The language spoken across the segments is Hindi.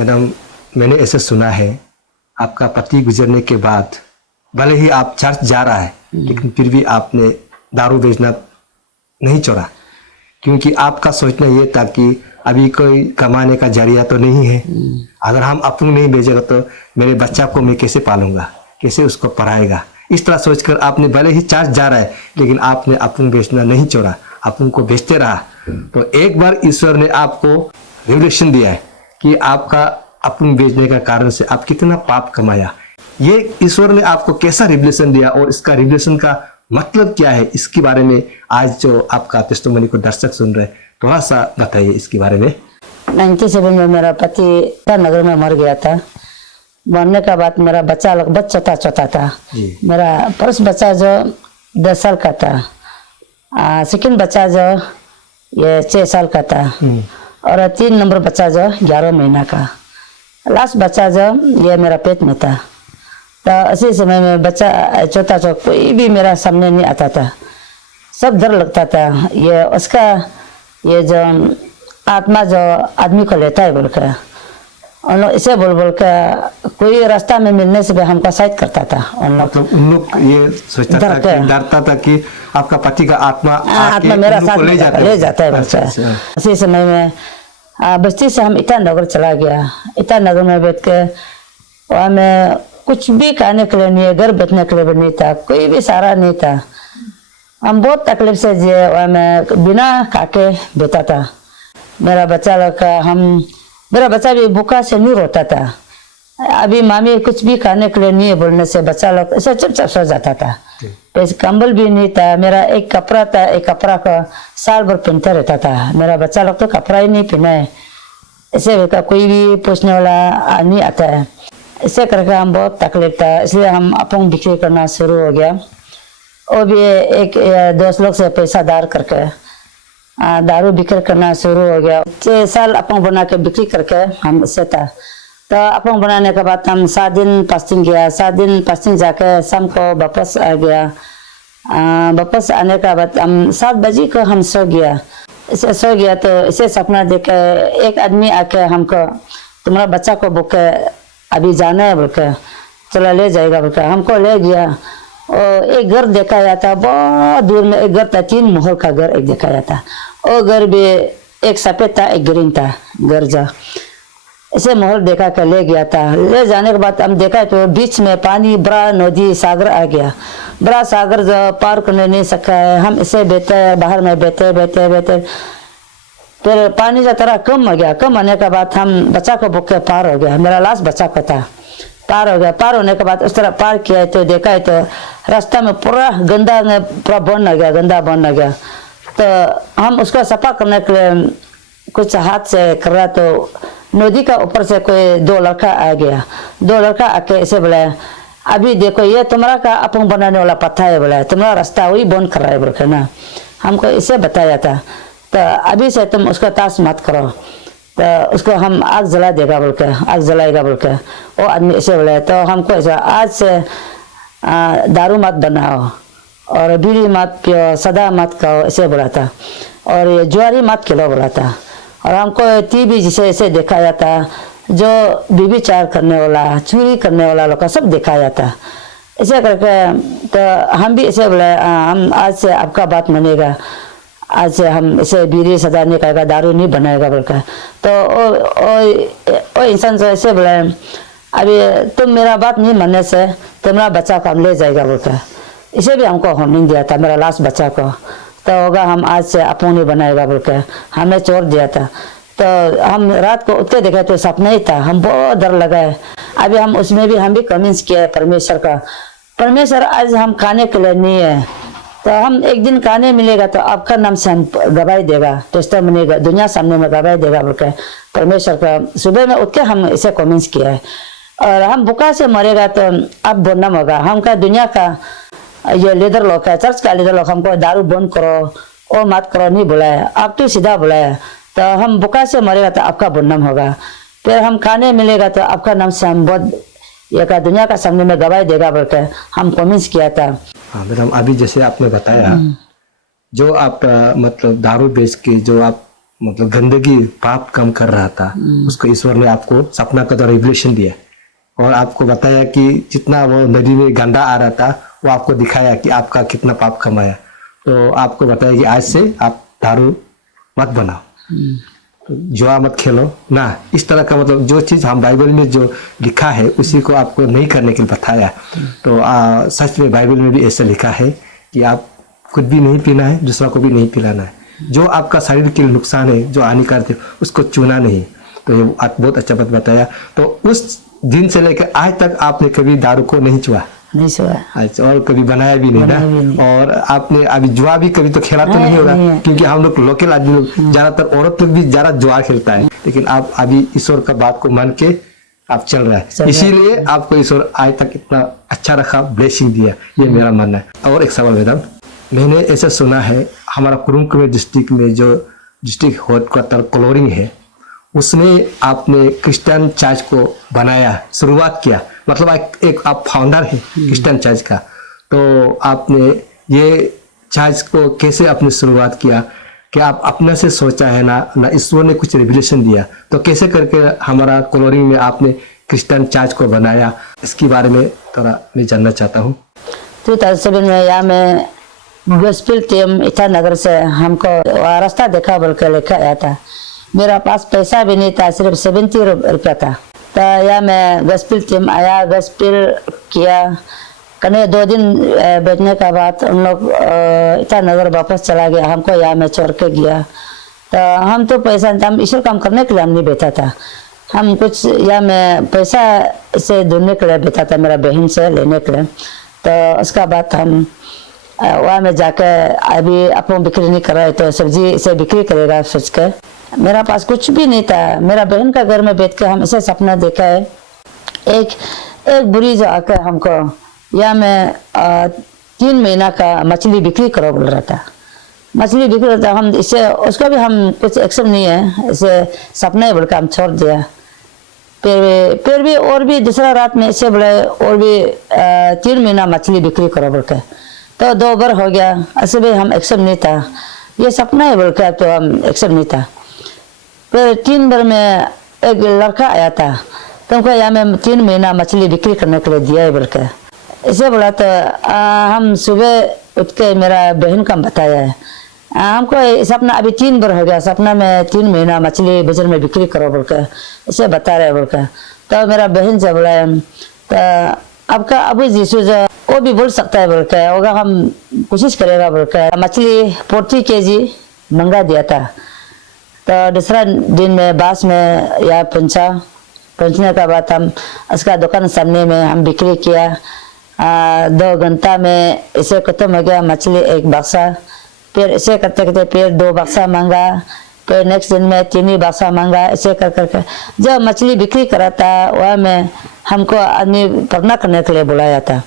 मैडम, मैंने ऐसे सुना है आपका पति गुजरने के बाद भले ही आप चर्च जा रहा है लेकिन फिर भी आपने दारू बेचना नहीं छोड़ा, क्योंकि आपका सोचना ये था कि अभी कोई कमाने का जरिया तो नहीं है। अगर हम अफीम नहीं बेचेगा तो मेरे बच्चा को मैं कैसे पालूंगा, कैसे उसको पढ़ाएगा। इस तरह सोचकर आपने भले ही चर्च जा रहा है लेकिन आपने अफीम बेचना नहीं छोड़ा, अफीम को बेचते रहा। तो एक बार ईश्वर ने आपको रिवलेशन दिया है कि आपका अफीम बेचने का कारण से आप कितना पाप कमाया। ये ईश्वर ने आपको कैसा रिवलेशन दिया और इसका रिवलेशन का मतलब क्या है, इसके बारे में आज जो आपका टेस्टिमनी को दर्शक सुन रहे, थोड़ा सा बताइए इसके बारे में। 97 में मेरा पति नगर में मर गया था। मरने का बाद मेरा बच्चा लगभग छोटा था। मेरा फर्स्ट बच्चा जो 10 साल का था, सेकंड बच्चा जो ये 6 साल का था और 3 नंबर बच्चा जो 11 महीना का। लास्ट बच्चा जो ये मेरा पेट में था। तो इसी समय में बच्चा छोटा कोई भी मेरा सामने नहीं आता था, सब डर लगता था। ये उसका ये जो आत्मा जो आदमी को लेता है बोलकर उन लोग इसे बोल कर कोई रास्ता में मिलने से भी हमको साइड करता था। उन लोग ये सोचता था कि डरता था कि आपका पति का आत्मा मेरा साथ ले जाता है। इसी समय में बस्ती से हम ईटानगर चला गया। ईटानगर में बैठ के वहाँ में कुछ भी खाने के लिए नहीं है, घर बैठने के लिए भी नहीं था, कोई भी सहारा नहीं था। हम बहुत तकलीफ से जिए, वहाँ में बिना खाके बैठा था। मेरा बच्चा लोग का मेरा बच्चा भी भूखा से नहीं रोता था। अभी मामी कुछ भी खाने के लिए नहीं है बोलने से बच्चा लोग ऐसे चुपचाप सो जाता था। ऐसे कंबल भी नहीं था, मेरा एक कपड़ा था, एक कपड़ा का साल भर पहनता रहता था। मेरा बच्चा लोग तो कपड़ा ही नहीं पहना है, ऐसे कोई भी पूछने वाला नहीं आता है। ऐसे करके हम बहुत तकलीफ था, इसलिए हम अफीम बिक्री करना शुरू हो गया। और भी एक दोस्त लोग से पैसा दार करके दारू बिक्री करना शुरू हो गया। 6 साल अफीम बना के बिक्री करके हम इससे था। तो अफीम बनाने के बाद हम 7 दिन फास्टिंग किया। 7 दिन फास्टिंग जाके शाम को वापस आ गया। वापस आने के बाद हम 7 बजे को हम सो गया। इसे सो गया तो इसे सपना देख के एक आदमी आके हमको तुम्हारा बच्चा को बुक अभी जाना है बोलकर चला ले जाएगा बोलकर हमको ले गया। और एक घर देखा जाता, बहुत दूर में एक घर था, 3 महल का घर एक देखा जाता। और घर भी एक सफेद था, एक ग्रीन था घर जा। ऐसे महल देखा कर ले गया था। ले जाने के बाद हम देखा तो बीच में पानी, बड़ा नदी सागर आ गया। बड़ा सागर जो पार करने नहीं सका है। हम इसे बैठे बाहर में बैठे फिर पानी का तरह कम हो गया। कम होने के बाद हम बच्चा को बुक के पार हो गया। मेरा लास्ट बच्चा को था, पार हो गया। पार होने के बाद उस तरह पार किया तो देखा है तो रास्ता में पूरा गंदा बन हो गया, गंदा बन हो गया। तो हम उसको सफा करने के लिए कुछ हाथ से कर रहा तो नदी का ऊपर से कोई 2 लड़का आ गया। 2 लड़का आके ऐसे बोला अभी देखो ये तुम्हारा का अफीम बनाने वाला पत्थर है, बोला तुम्हारा रास्ता वही बंद कर रहा है बोलकर ना हमको इसे बताया था। तो अभी से तुम उसका ताश मत करो, तो उसको हम आग जला देगा बोल के, आग जलाएगा बोल के वो आदमी ऐसे बोला। तो हमको ऐसा आज से दारू मत बनाओ और बीड़ी मत पियो, सदा मत खाओ ऐसे बोला था। और ये जुआरी मत खिलो बोला था। और हमको टीवी जिसे ऐसे देखा जाता, जो व्यभिचार करने वाला, चोरी करने वाला लोग का सब देखा जाता। ऐसे करके तो हम भी ऐसे बोले हम आज से आपका बात मानेगा, आज से हम इसे बीड़ी सदा नहीं खाएगा, दारू नहीं बनाएगा बोलकर। तो ओ इंसान से ऐसे बोला अभी तुम मेरा बात नहीं मानने से तुम्हारा बच्चा को हम ले जाएगा बोलकर। इसे भी हमको वार्निंग दिया था मेरा लास्ट बच्चा को। तो होगा हम आज से अफीम नहीं बनाएगा बोलकर हमें छोड़ दिया था। तो हम रात को उठते देखे तो सपना ही था, हम बहुत डर लगा है। अभी हम उसमें भी हम भी कन्विंस किया है परमेश्वर का, परमेश्वर आज हम खाने के लिए नहीं है तो हम एक दिन खाने मिलेगा तो आपका नाम से हम गवाही देगा, टेस्टिमनी दुनिया सामने में गवाही देगा बोलकर परमेश्वर का सुबह में उठ के हम इसे कन्विंस किया है। और हम भूखा से मरेगा तो अब बदनाम होगा। हम का दुनिया का ये लीडर लोग है, चर्च का लीडर लोग हमको दारू बंद करो और मत करो नहीं बुलाया, आप तो सीधा बुलाया। तो हम भूखा से मरेगा तो आपका बदनाम होगा। फिर हम खाने मिलेगा तो आपका नाम से हम बहुत ये का दुनिया का सामने में गवाही देगा बोलकर हम कन्विंस किया था। हाँ मैडम, अभी जैसे आपने बताया जो आप मतलब दारू बेच के जो आप मतलब गंदगी पाप कम कर रहा था, उसको ईश्वर ने आपको सपना का तो रेवलेशन दिया और आपको बताया कि जितना वो नदी में गंदा आ रहा था वो आपको दिखाया कि आपका कितना पाप कमाया। तो आपको बताया कि आज से आप दारू मत बनाओ, जुआ मत खेलो ना, इस तरह का मतलब जो चीज़ हम बाइबल में जो लिखा है उसी को आपको नहीं करने के लिए बताया। तो सच में बाइबल में भी ऐसा लिखा है कि आप खुद भी नहीं पीना है, दूसरा को भी नहीं पिलाना है, जो आपका शरीर के लिए नुकसान है, जो हानिकारक है उसको चुना नहीं। तो ये आप बहुत अच्छा बात बताया। तो उस दिन से लेकर आज तक आपने कभी दारू को नहीं छुआ? नहीं छुआ। अच्छा, और कभी बनाया भी नहीं ना? और आपने अभी जुआ भी कभी तो खेला तो नहीं होगा, क्योंकि हम लोग लोकल आदमी लोग ज्यादातर औरत लोग भी ज्यादा जुआ खेलता है, लेकिन आप अभी ईश्वर का बात को मान के आप चल रहा है, इसीलिए आपको ईश्वर आज तक इतना अच्छा रखा, ब्लेसिंग दिया, ये मेरा मानना है। और एक सवाल मैडम, मैंने ऐसा सुना है हमारा कुरुंग डिस्ट्रिक्ट में जो डिस्ट्रिक्ट हेडक्वार्टर कोलोरिंग है उसमें आपने क्रिश्चियन चर्च को बनाया, शुरुआत किया, मतलब एक आप फाउंडर हैं क्रिश्चियन चर्च का। तो आपने ये चर्च को कैसे आपने शुरुआत किया? क्या आप अपने से सोचा है ना ईश्वर ने कुछ रिविलेशन दिया? तो कैसे करके हमारा कोलोरिंग में आपने क्रिश्चियन चर्च को बनाया, इसके बारे में थोड़ा मैं जानना चाहता हूँ। 2007 में यहाँ में गॉस्पेल टीम ईटानगर से हमको रास्ता देखा बोल के लेकर आया था। मेरा पास पैसा भी नहीं था, सिर्फ 70 रुपया था। तो यहाँ में गॉस्पेल टीम आया, गॉस्पेल किया, कने 2 दिन बैठने के बाद उन लोग ईटानगर वापस चला गया, हमको यहाँ में छोड़ के गया। तो हम तो पैसा, हम ईश्वर काम करने के लिए हम नहीं बैठा था, हम कुछ यहाँ में पैसा से ढूंढने के लिए बैठा था, मेरा बहन से लेने के लिए। तो उसका बाद हम वहाँ में जाके अभी अपन बिक्री नहीं कर रहे, तो सब्जी से बिक्री करेगा सोच के। मेरा पास कुछ भी नहीं था, मेरा बहन का घर में बैठ के हम ऐसे सपना देखा है, एक बुरी जो आकर हमको यहाँ में 3 महीना का मछली बिक्री करो बोल रहा था, मछली बिक्री रहा था। हम इससे उसका भी हम कुछ एक्शन नहीं है, ऐसे सपना ही बोलकर हम छोड़ दिया। फिर भी और भी दूसरा रात में ऐसे बोले और भी 3 महीना मछली बिक्री करो बोल के, तो 2 बार हो गया, ऐसे भी हम एक्शन नहीं था, ये सपना है बोल के, तो हम एक्शन नहीं था। फिर 3 बार में एक लड़का आया था, तुमको यहाँ में 3 महीना मछली बिक्री करने के लिए दिया है बोल के ऐसे बोला। तो हम सुबह उठ के मेरा बहन का बताया है, हमको सपना अभी 3 बार हो गया, सपना में 3 महीना मछली बाजार में बिक्री करो बोल के ऐसे बता रहे बोल के। तो मेरा बहन से बोला तो आपका अबू जीसू जो वो भी बोल सकता है बोल के, होगा हम कोशिश करेगा बोल के मछली 40 kg मंगा दिया था। तो दूसरा दिन में बास में या पहुंचने का बाद हम उसका दुकान सामने में हम बिक्री किया। 2 घंटा में इसे खत्म हो गया मछली 1 बक्सा। फिर ऐसे करते करते फिर 2 बक्सा मांगा, फिर नेक्स्ट दिन में 3 बक्सा मांगा, ऐसे कर करके जब मछली बिक्री करा था वह में हमको आदमी प्रार्थना करने के लिए बुलाया था।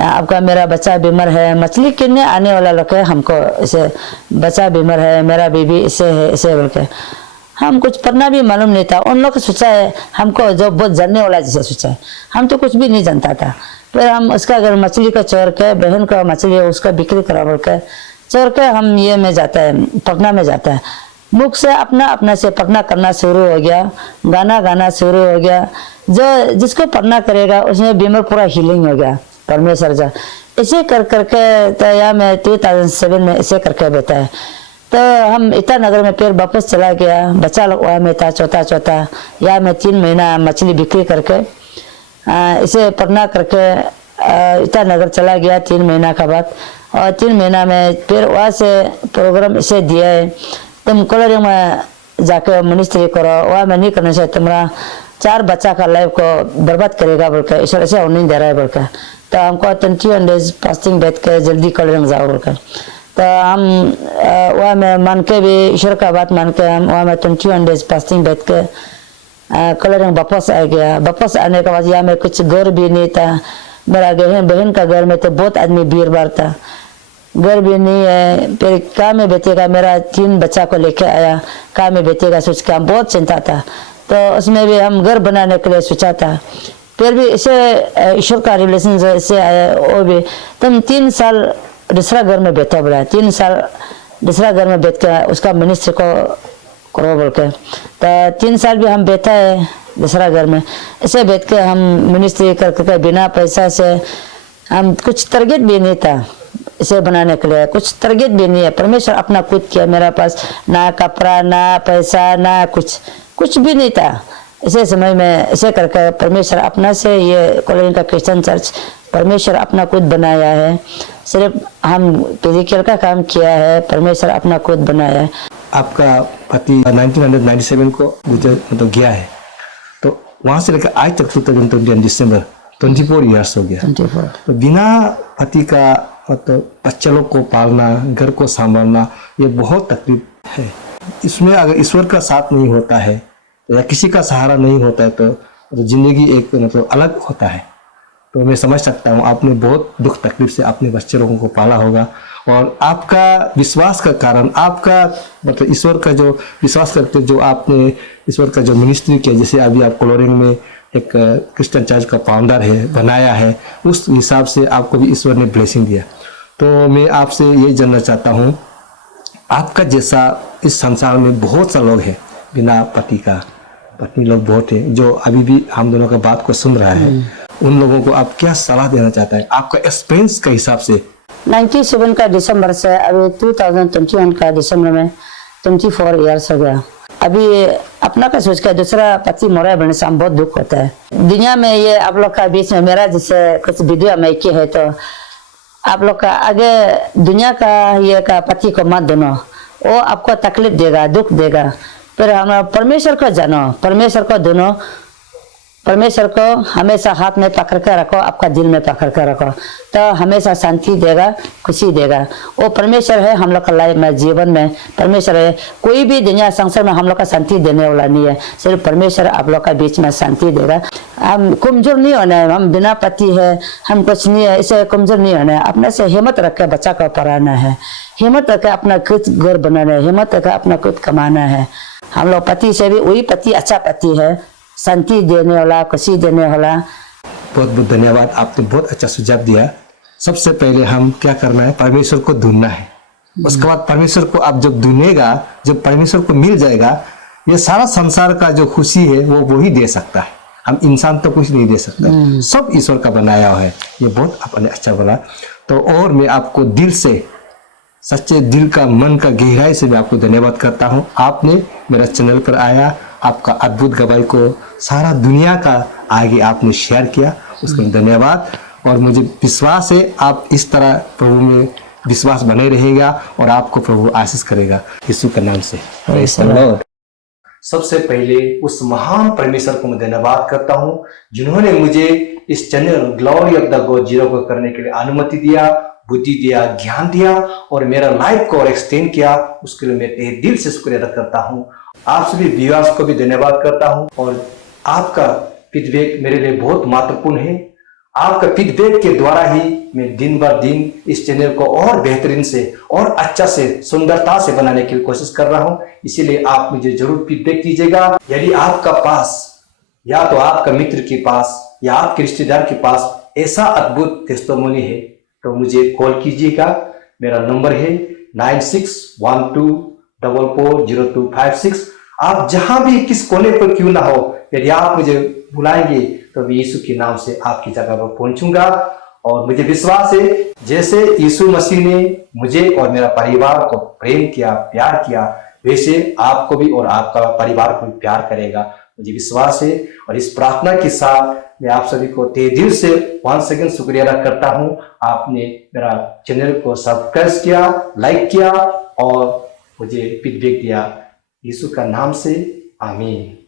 आपका मेरा बच्चा बीमार है, मछली किनने आने वाला लोग है, हमको ऐसे बच्चा बीमार है, मेरा बीबी ऐसे है, ऐसे बोल के हम कुछ पढ़ना भी मालूम नहीं था। उन लोग सोचा है हमको जो बहुत जानने वाला जैसे सोचा है, हम तो कुछ भी नहीं जानता था। फिर हम उसका अगर मछली का चोर के बहन का मछली उसका बिक्री करा बोल के चोर के हम ये में जाता है, पटना में जाता है, मुख से अपना से पढ़ना करना शुरू हो गया, गाना शुरू हो गया। जो जिसको पढ़ना करेगा उसमें बीमार पूरा हीलिंग हो गया, परमेश्वर जा ऐसे कर करके। तो यहाँ में 2007 में ऐसे करके बैठा है। तो हम ईटानगर में फिर वापस चला गया, बच्चा लोग वहाँ में था छोटा यहाँ में 3 महीना मछली बिक्री करके इसे पढ़ना करके ईटानगर चला गया 3 महीना का बाद। और 3 महीना में फिर वहाँ से प्रोग्राम इसे दिया है, तुम कोलोरिंग में जाके मिनिस्ट्री करो, वहाँ में नहीं करने से तुम्हारा 4 बच्चा का लाइफ को बर्बाद करेगा बोल के ईश्वर ऐसे नहीं दे रहा है बोल के। तो हमको 21 डेज फास्टिंग बैठ के जल्दी कोलोरिंग जाओ बोल के। तो हम वहाँ में मान के भी ईश्वर का बात मान के हम वहाँ में 21 डेज फास्टिंग बैठ के कोलोरिंग वापस आ गया। वापस आने के बाद यहाँ में कुछ घर भी नहीं था, मेरा बहन का घर में तो बहुत आदमी भीड़ भाड़ था, घर भी नहीं है। फिर कहाँ में बैठेगा, मेरा 3 बच्चा को लेके आया, कहाँ में बैठेगा सोच के हम बहुत चिंता था। तो उसमें भी हम घर बनाने के लिए सोचा था। फिर भी इसे ईश्वर का रिलेशन से आया, वो भी तुम 3 साल दूसरा घर में बैठा बोला, 3 साल दूसरा घर में बैठ के उसका मिनिस्टर को करो बोल के। तो 3 साल भी हम बैठा है दूसरा घर में, ऐसे बैठ के हम मिनिस्ट्री करके बिना पैसा से, हम कुछ टारगेट भी नहीं था इसे बनाने के लिए, कुछ टारगेट भी नहीं है। परमेश्वर अपना खुद किया, मेरे पास ना कपड़ा ना पैसा ना कुछ भी नहीं था। इसे समय में ऐसे करके परमेश्वर अपना से ये कॉलोनी का क्रिश्चियन चर्च परमेश्वर अपना खुद बनाया है। सिर्फ हम फिजिकल का काम किया है, परमेश्वर अपना खुद बनाया है। आपका पति 1997 को गुजर मतलब गया है, तो वहाँ से लेकर आज तक 2020 दिसंबर 24 ईयर्स हो गया। 24। तो बिना पति का मतलब बच्चे लोग को पालना, घर को संभालना, ये बहुत तकलीफ है। इसमें अगर ईश्वर का साथ नहीं होता है या किसी का सहारा नहीं होता है तो जिंदगी एक मतलब अलग होता है। तो मैं समझ सकता हूँ आपने बहुत दुख तकलीफ से अपने बच्चे लोगों को पाला होगा, और आपका विश्वास का कारण, आपका मतलब ईश्वर का जो विश्वास करते, जो आपने ईश्वर का जो मिनिस्ट्री किया, जैसे अभी आप कोलोरिंग में एक क्रिश्चियन चर्च का फाउंडर है, बनाया है, उस हिसाब से आपको भी ईश्वर ने ब्लेसिंग दिया। तो मैं आपसे ये जानना चाहता हूँ, आपका जैसा इस संसार में बहुत सा लोग हैं बिना पति का, पत्नी लोग बहुत है जो अभी भी हम दोनों का बात को सुन रहा है, उन लोगों को आप क्या सलाह देना चाहता है आपका एक्सपीरियंस के हिसाब से? 97 का दिसंबर से अभी 2021 का दिसंबर में 24 ईयर्स हो गया। अभी अपना का सोच कर दूसरा पति मरा बनने से हम बहुत दुख होता है। दुनिया में ये आप लोग का बीच में मेरा जैसे कुछ वीडियो में की है, तो आप लोग का आगे दुनिया का ये का पति को मत दोनों, वो आपको तकलीफ देगा, दुख देगा। फिर हम परमेश्वर को जानो, परमेश्वर को दोनों, परमेश्वर को हमेशा हाथ में पकड़ कर रखो, आपका दिल में पकड़ कर रखो, तो हमेशा शांति देगा, खुशी देगा। वो परमेश्वर है हम लोग का लाइफ में, जीवन में परमेश्वर है। कोई भी दुनिया संसार में हम लोग का शांति देने वाला नहीं है, सिर्फ परमेश्वर आप लोग का बीच में शांति देगा। हम कमजोर नहीं होना है, हम बिना पति है, हम कुछ नहीं है, इसे कमजोर नहीं होना है। अपने से हिम्मत रख के बच्चा को पढ़ाना है, हिम्मत रख के अपना खुद घर बनाना है, हिम्मत रख के अपना खुद कमाना है। हम लोग पति से भी वही पति अच्छा पति है, शांति देने वाला, खुशी देने वाला। बहुत बहुत धन्यवाद, आपने बहुत अच्छा सुझाव दिया। सबसे पहले हम क्या करना है, परमेश्वर को ढूंढना है। उसके बाद परमेश्वर को आप जब ढूंढेगा, जब परमेश्वर को मिल जाएगा, ये सारा संसार का जो खुशी है वो वही दे सकता है। हम इंसान तो कुछ नहीं दे सकता, सब ईश्वर का बनाया हुआ है। ये बहुत आपने अच्छा बोला। तो और मैं आपको दिल से, सच्चे दिल का, मन का गहराई से मैं आपको धन्यवाद करता हूँ। आपने मेरा चैनल पर आया, आपका अद्भुत गवाही को सारा दुनिया का आगे आपने शेयर किया, उसके लिए धन्यवाद। और मुझे विश्वास है आप इस तरह प्रभु में विश्वास बने रहेगा और आपको प्रभु आशीष करेगा, यीशु के नाम से। Praise the Lord। सबसे पहले उस महान परमेश्वर को मैं धन्यवाद करता हूँ जिन्होंने मुझे इस channel glory of the God zero को करने के लिए अनुमति दिया, बुद्धि दिया, ज्ञान दिया और मेरा लाइफ को और एक्सटेंड किया। उसके लिए मैं तहे दिल से शुक्रिया अदा करता हूँ। आप सभी व्यूअर्स को भी धन्यवाद करता हूँ और आपका फीडबैक मेरे लिए बहुत महत्वपूर्ण है। आपका फीडबैक के द्वारा ही मैं दिन ब दिन इस चैनल को और बेहतरीन से और अच्छा से, सुंदरता से बनाने की कोशिश कर रहा हूँ। इसीलिए आप मुझे जरूर फीडबैक कीजिएगा। यदि आपका पास या तो आपका मित्र के पास या आपके रिश्तेदार के पास ऐसा अद्भुत टेस्टिमोनी है तो मुझे कॉल कीजिएगा। मेरा नंबर है 9612440256। आप जहां भी किस कोने पर क्यों ना हो, यदि आप मुझे बुलाएंगे तो मैं यीशु के नाम से आपकी जगह पर पहुंचूंगा। और मुझे विश्वास है जैसे यीशु मसीह ने मुझे और मेरा परिवार को प्रेम किया, प्यार किया, वैसे आपको भी और आपका परिवार को भी प्यार करेगा, मुझे विश्वास है। और इस प्रार्थना के साथ मैं आप सभी को तहे दिल से वंस अगेन शुक्रिया अदा करता हूँ। आपने मेरा चैनल को सब्सक्राइब किया, लाइक किया और मुझे फीडबैक दिया। यीशु का नाम से आमीन।